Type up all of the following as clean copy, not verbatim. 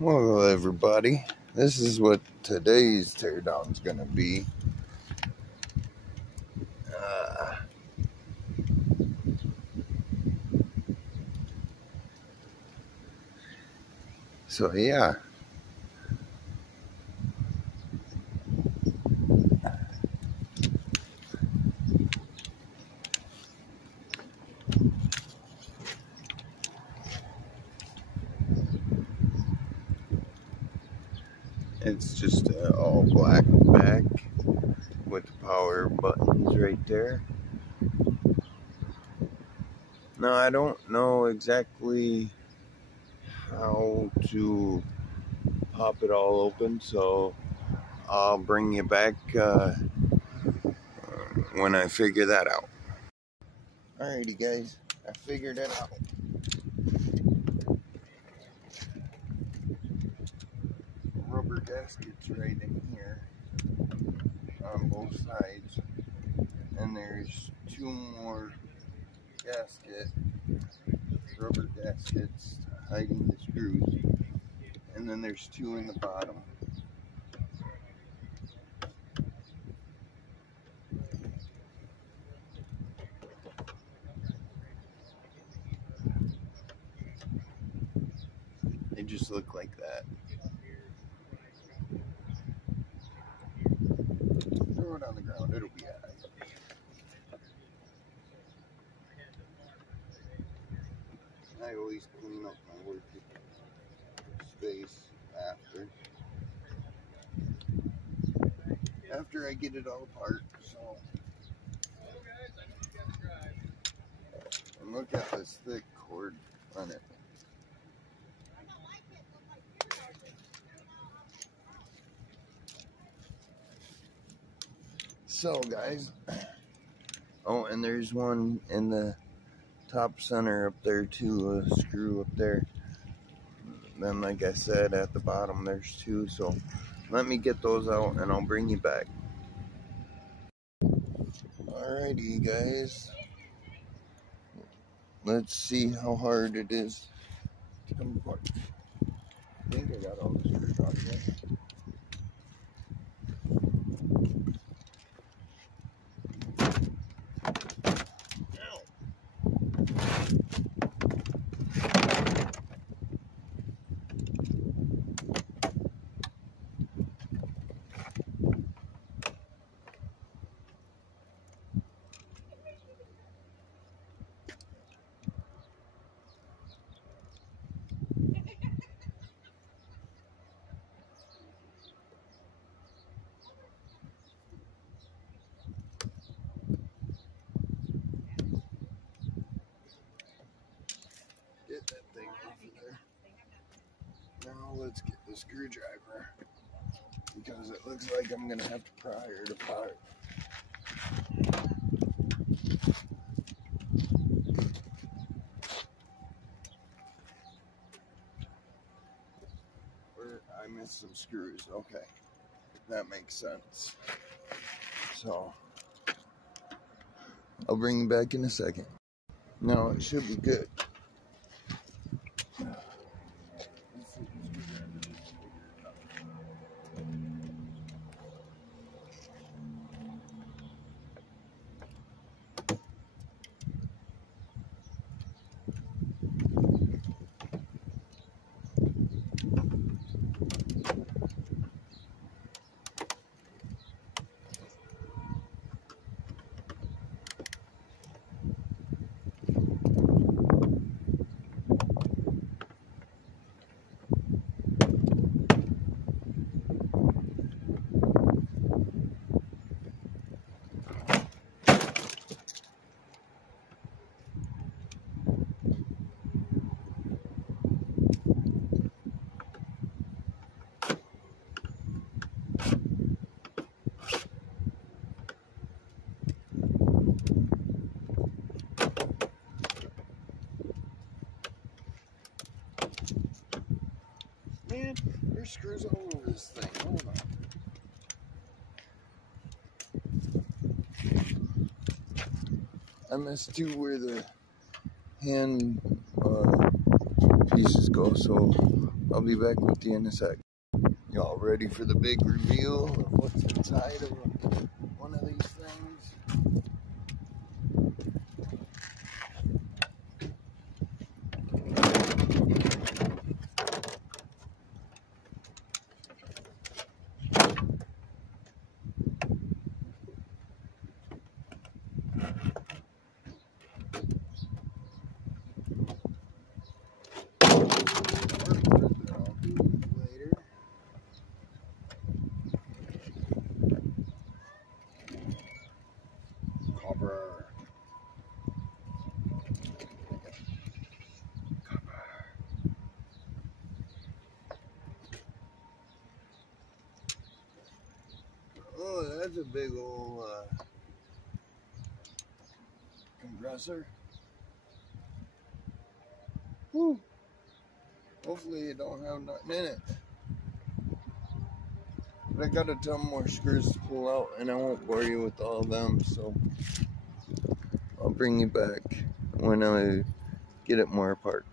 Well, everybody, this is what today's teardown's gonna be. So yeah, it's just all black back with the power buttons right there. Now I don't know exactly how to pop it all open, so I'll bring you back when I figure that out. Alrighty guys, I figured it out. Rubber gaskets right in here on both sides, and there's two more rubber gaskets hiding the screws, and then there's two in the bottom. They just look like that. Throw it on the ground, it'll be alright. I always clean up my work space after I get it all apart. So, and look at this thick cord on it. So guys, oh, and there's one in the top center up there too, a screw up there. Then like I said, at the bottom there's two, so let me get those out and I'll bring you back. Alrighty guys, let's see how hard it is to come apart. I think I got all the screws out yet. Get that thing off of there. Now let's get the screwdriver, because it looks like I'm gonna have to pry it apart. I missed some screws. Okay, that makes sense. So I'll bring you back in a second. No, it should be good. Man, there's screws all over this thing. Hold on. I missed two where the hand pieces go, so I'll be back with you in a sec. Y'all ready for the big reveal of what's inside of one of these things? Oh, that's a big old compressor. Whew. Hopefully it don't have nothing in it. But I got a ton more screws to pull out, and I won't bore you with all of them, so I'll bring you back when I get it more apart.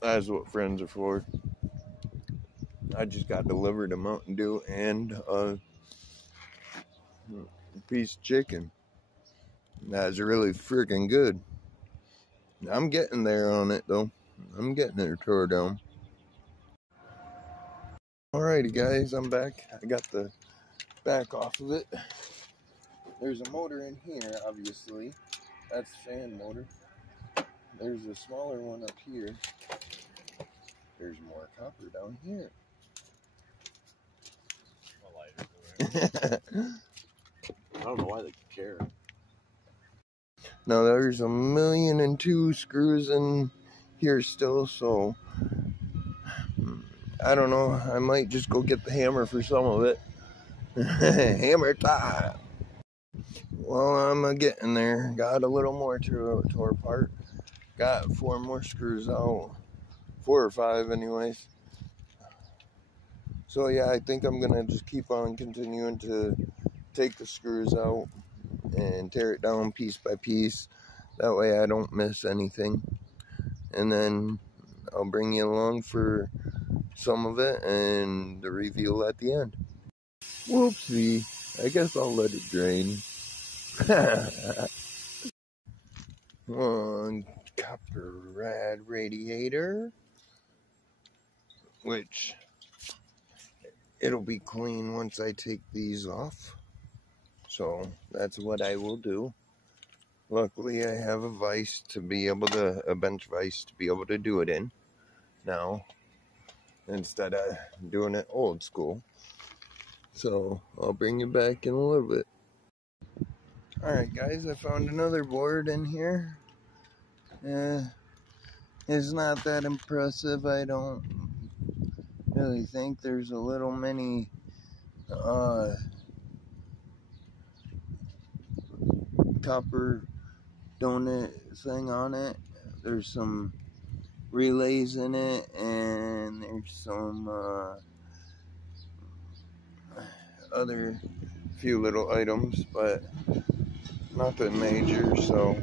That's what friends are for. I just got delivered a Mountain Dew and a piece of chicken. That's really freaking good. I'm getting there on it though. I'm getting it tore down. Alrighty guys, I'm back. I got the back off of it. There's a motor in here, obviously. That's the fan motor. There's a smaller one up here. There's more copper down here. I don't know why they care. Now there's 1,000,002 screws in here still, so I don't know. I might just go get the hammer for some of it. Hammer time! Well, I'm getting there. Got a little more tore apart. Got 4 more screws out. 4 or 5 anyways. So yeah, I think I'm gonna just keep on continuing to take the screws out and tear it down piece by piece. That way I don't miss anything. And then I'll bring you along for some of it and the reveal at the end. Whoopsie. I guess I'll let it drain. One copper rad radiator, which it'll be clean once I take these off. So that's what I will do. Luckily I have a vise to be able to, a bench vise to be able to do it in now, instead of doing it old school. So I'll bring you back in a little bit. Alright guys, I found another board in here. It's not that impressive, I don't really think. There's a little mini copper donut thing on it. There's some relays in it, and there's some other few little items, but nothing major, so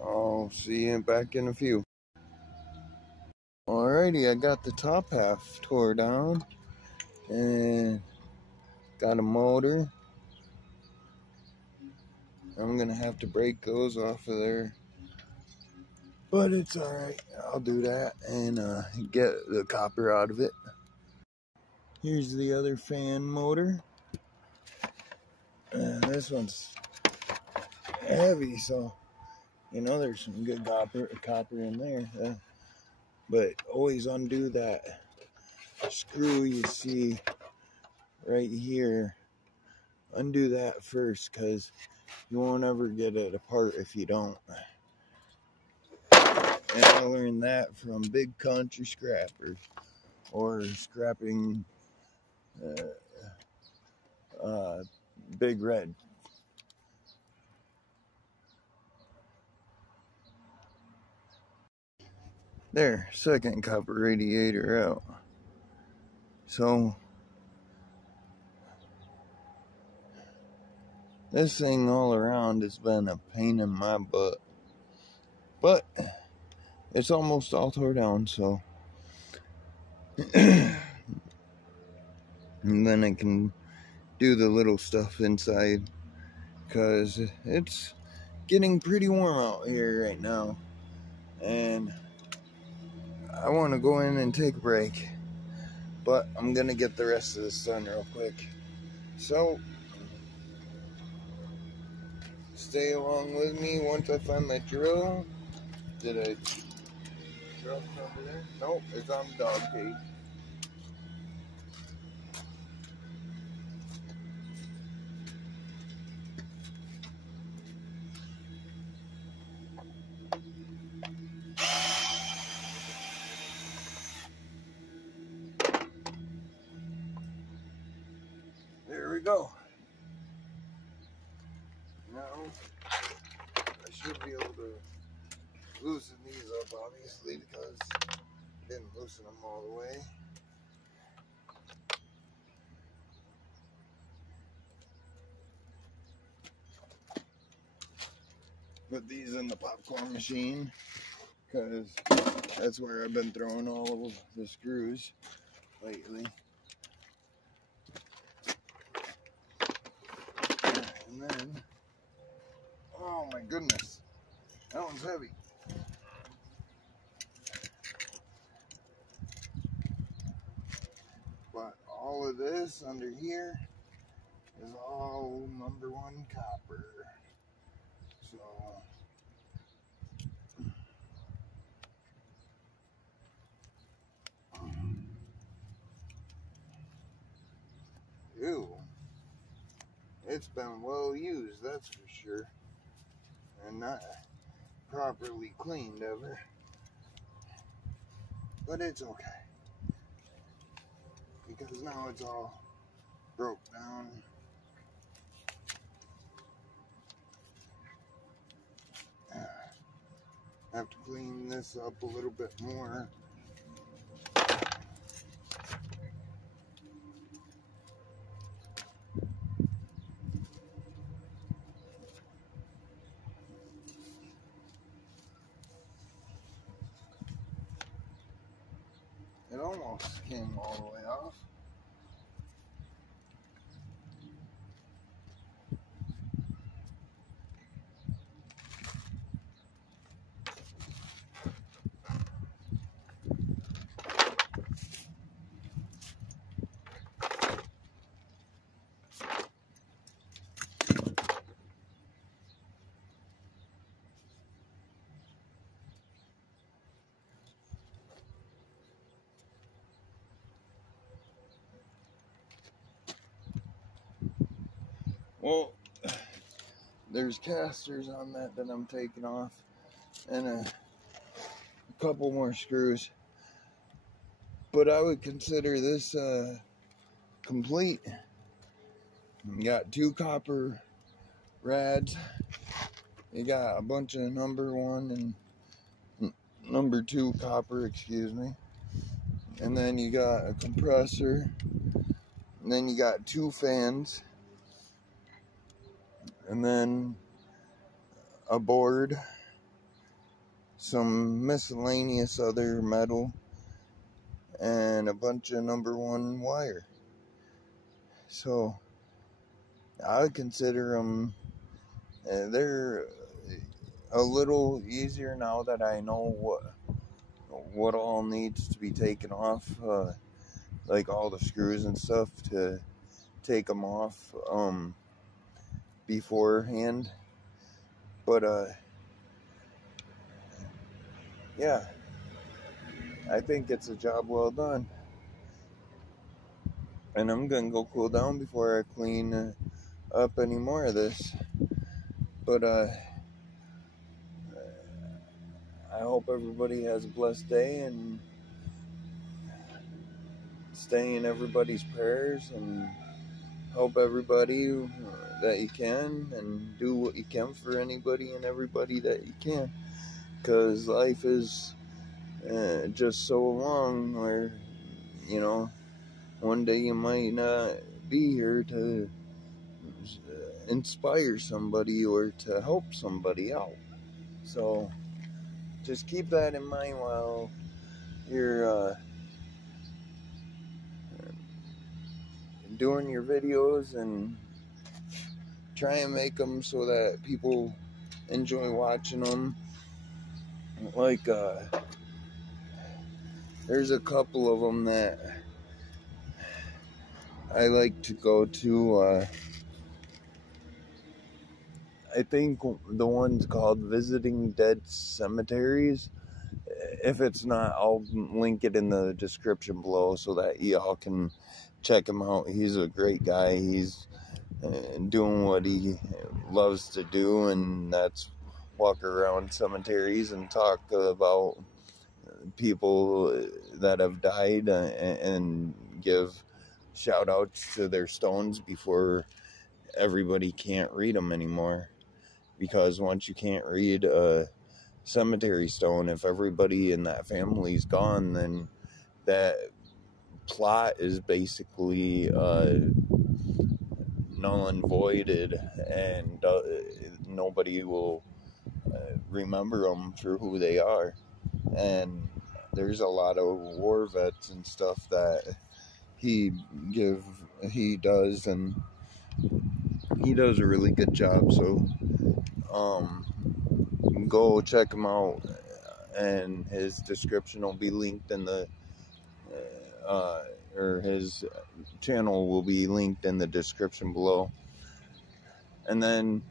I'll see you back in a few. Alrighty, I got the top half tore down and got a motor. I'm gonna have to break those off of there, but it's alright. I'll do that and get the copper out of it. Here's the other fan motor. This one's heavy, so you know there's some good copper in there. But always undo that screw you see right here. Undo that first, because you won't ever get it apart if you don't. And I learned that from Big Country Scrapper, or Scrapping Big Red. There, second copper radiator out. So this thing all around has been a pain in my butt, but it's almost all tore down, so and then I can do the little stuff inside, because it's getting pretty warm out here right now, and I want to go in and take a break, but I'm gonna get the rest of this done real quick. So stay along with me once I find my drill. Did I drop it over there? Nope, it's on the dog cage. There we go. Now, I should be able to loosen these up, obviously, because I didn't loosen them all the way. Put these in the popcorn machine, because that's where I've been throwing all of the screws lately. And then, oh my goodness, that one's heavy. But all of this under here is all #1 copper. So, ew. It's been well used, that's for sure. And not properly cleaned ever. But it's okay, because now it's all broke down. I have to clean this up a little bit more. It almost came all the way off. Well, there's casters on that I'm taking off, and a couple more screws. But I would consider this complete. You got 2 copper rads. You got a bunch of #1 and #2 copper, excuse me. And then you got a compressor. And then you got 2 fans. And then a board, some miscellaneous other metal, and a bunch of #1 wire. So I would consider them, they're a little easier now that I know what all needs to be taken off, like all the screws and stuff, to take them off beforehand. But yeah, I think it's a job well done, and I'm gonna go cool down before I clean up any more of this. But I hope everybody has a blessed day, and stay in everybody's prayers, and help everybody that you can, and do what you can for anybody and everybody that you can, because life is just so long where, you know, one day you might not be here to inspire somebody or to help somebody out. So just keep that in mind while you're doing your videos, and try and make them so that people enjoy watching them. Like, there's a couple of them that I like to go to. I think the one's called Visiting Dead Cemeteries. If it's not, I'll link it in the description below so that y'all can check him out. He's a great guy. He's doing what he loves to do, and that's walk around cemeteries and talk about people that have died and give shout outs to their stones before everybody can't read them anymore. Because once you can't read a cemetery stone, if everybody in that family's gone, then that plot is basically null and voided, and nobody will remember them for who they are. And there's a lot of war vets and stuff that he does, and he does a really good job. So go check him out, and his description will be linked in the or his channel will be linked in the description below. And then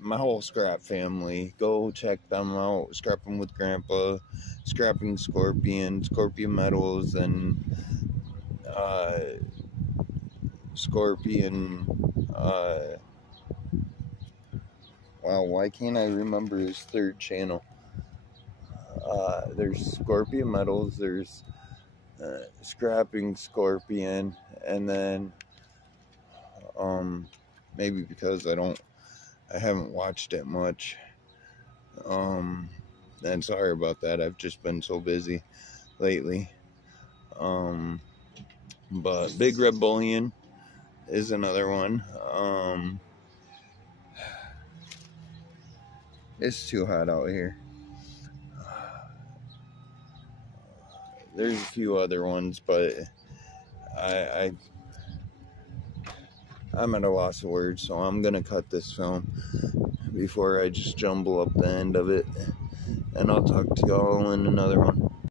my whole scrap family, go check them out. Scrapping with Grandpa, Scrapping Scorpion, Scorpion Metals, and Scorpion, wow, why can't I remember his third channel? There's Scorpion Metals, there's Scrapping Scorpion, and then maybe because I haven't watched it much, and sorry about that, I've just been so busy lately. But Big Red Bullion is another one. It's too hot out here. There's a few other ones, but I'm at a loss of words, so I'm gonna cut this film before I just jumble up the end of it, and I'll talk to y'all in another one.